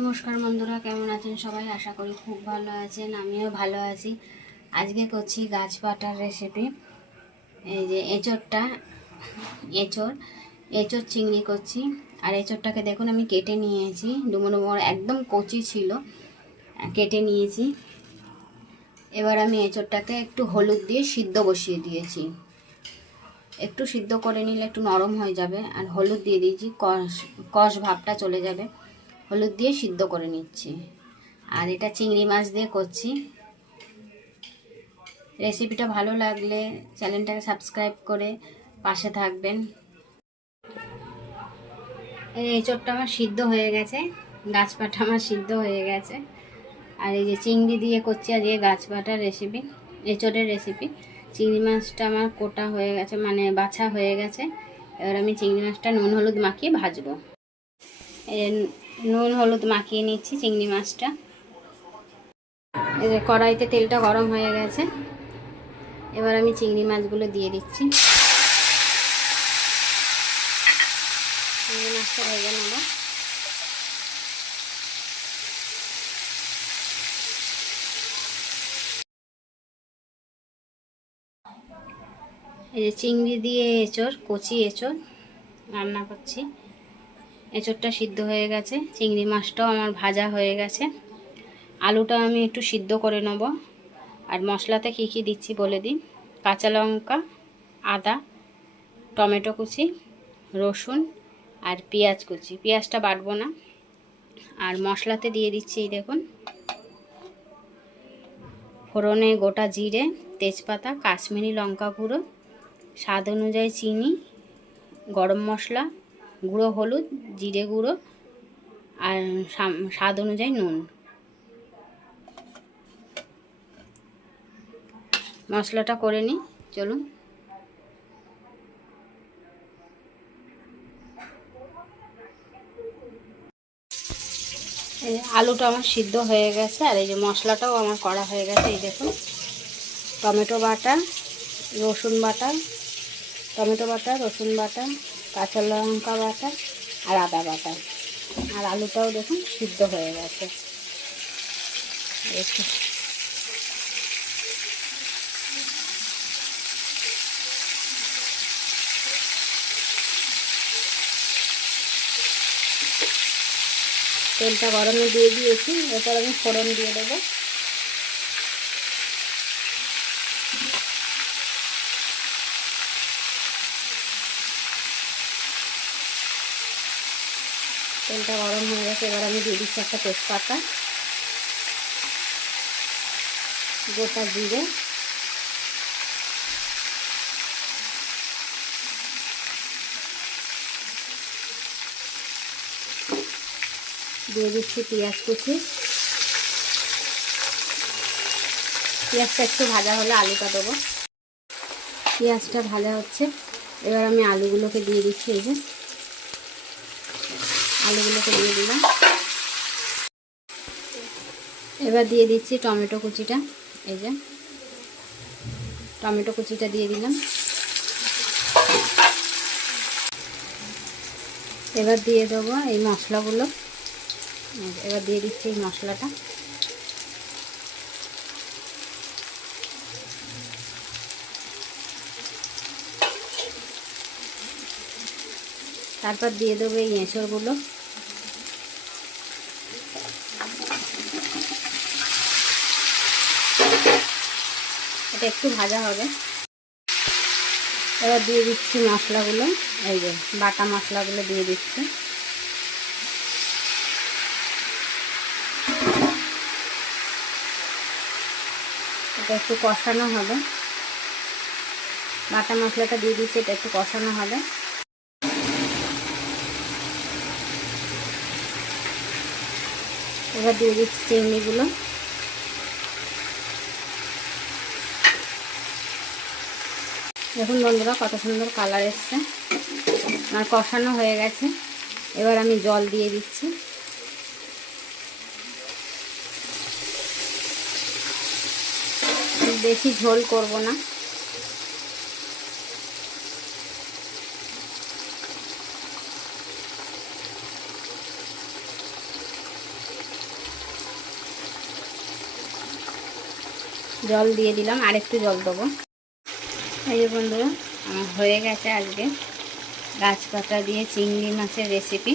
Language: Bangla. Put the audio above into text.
নমস্কার বন্ধুরা, কেমন আছেন সবাই? আশা করি খুব ভালো আছেন। আমিও ভালো আছি। আজকে করছি গাছ পাটার রেসিপি। এই যে এঁচড় এঁচড় চিংড়ি করছি। আর এঁচড়টাকে দেখুন আমি কেটে নিয়েছি, ডুমো ডুমো একদম কচি ছিল, কেটে নিয়েছি। এবার আমি এঁচড়টাকে একটু হলুদ দিয়ে সিদ্ধ বসিয়ে দিয়েছি। একটু সিদ্ধ করে নিলে একটু নরম হয়ে যাবে। আর হলুদ দিয়ে দিয়েছি, কষ ভাবটা চলে যাবে। হলুদ দিয়ে সিদ্ধ করে নিচ্ছি। আর এটা চিংড়ি মাছ দিয়ে করছি। রেসিপিটা ভালো লাগলে চ্যানেলটাকে সাবস্ক্রাইব করে পাশে থাকবেন। এই এঁচড়টা আমার সিদ্ধ হয়ে গেছে, গাছপাটা আমার সিদ্ধ হয়ে গেছে। আর এই যে চিংড়ি দিয়ে করছি আজকে গাছপাটার রেসিপি, এঁচড়ের রেসিপি। চিংড়ি মাছটা আমার কোটা হয়ে গেছে, মানে বাছা হয়ে গেছে। এবার আমি চিংড়ি মাছটা নুন হলুদ মাখিয়ে ভাজবো। নুন হলুদ মাখিয়ে নিচ্ছি চিংড়ি মাছটা। এই যে কড়াইতে তেলটা গরম হয়ে গেছে। এবার আমি চিংড়ি মাছগুলো দিয়ে দিচ্ছি। চিংড়ি মাছটা ভেজে নেব। এই যে চিংড়ি দিয়ে এঁচড়, কচি এঁচড় রান্না করছি। এঁচড়টা সিদ্ধ হয়ে গেছে, চিংড়ি মাছটাও আমার ভাজা হয়ে গেছে। আলুটা আমি একটু সিদ্ধ করে নেব। আর মশলাতে কী কী দিচ্ছি বলে দিই। কাঁচা লঙ্কা, আদা, টমেটো কুচি, রসুন আর পেঁয়াজ কুচি। পেঁয়াজটা বাটবো না। আর মশলাতে দিয়ে দিচ্ছি এই দেখুন, ফোড়নে গোটা জিরে, তেজপাতা, কাশ্মীরি লঙ্কা গুঁড়ো, স্বাদ অনুযায়ী চিনি, গরম মশলা, গুঁড়ো হলুদ, জিরে গুঁড়ো আর স্বাদ অনুযায়ী নুন। মশলাটা করে নিই, চলুন। এই আলুটা আমার সিদ্ধ হয়ে গেছে। আর এই যে মশলাটাও আমার করা হয়ে গেছে। এই দেখুন, টমেটো বাটা, রসুন বাটা, রসুন বাটা, কাঁচা লঙ্কা বাটা আর আদা বাটা। আর আলুটাও দেখুন সিদ্ধ হয়ে গেছে। একটু তেলটা গরমে দিয়ে দিয়েছি। এরপর আমি ফোড়ন দিয়ে দেবো। তেলটা গরম হয়ে গেছে। এবার আমি দিয়ে দিচ্ছি একটা তেজপাতা, গোটা জিরে, দিয়ে দিচ্ছি পেঁয়াজ কুচি। পেঁয়াজটা একটু ভাজা হলে আলুটা দেবো। পেঁয়াজটা ভাজা হচ্ছে। এবার আমি আলুগুলোকে দিয়ে দিচ্ছি। এই যে আলুগুলোকে দিয়ে দিলাম। এবার দিয়ে দিচ্ছি টমেটো কুচিটা। এই যে টমেটো কুচিটা দিয়ে দিলাম। এবার দিয়ে দেবো এই মশলাগুলো। এবার দিয়ে দিচ্ছি এই মশলাটা। তারপর দিয়ে দেবো এই এঁচড়গুলো। এটা একটু ভাজা হবে। এবার দিয়ে দিচ্ছি মশলাগুলো। এই যে বাটা মশলাগুলো দিয়ে দিচ্ছি। এটা একটু কষানো হবে। বাটা মশলাটা দিয়ে দিচ্ছি, এটা একটু কষানো হবে। এবার দিয়ে দিচ্ছি চিংড়িগুলো। দেখুন বন্ধুরা, কত সুন্দর কালার এসছে। আর কষানো হয়ে গেছে। এবার আমি জল দিয়ে দিচ্ছি। বেশি ঝোল করব না। জল দিয়ে দিলাম, আর একটু জল দেবো। এই যে বন্ধুরা, আমার হয়ে গেছে আজকে গাছ পাতা দিয়ে চিংড়ি মাছের রেসিপি।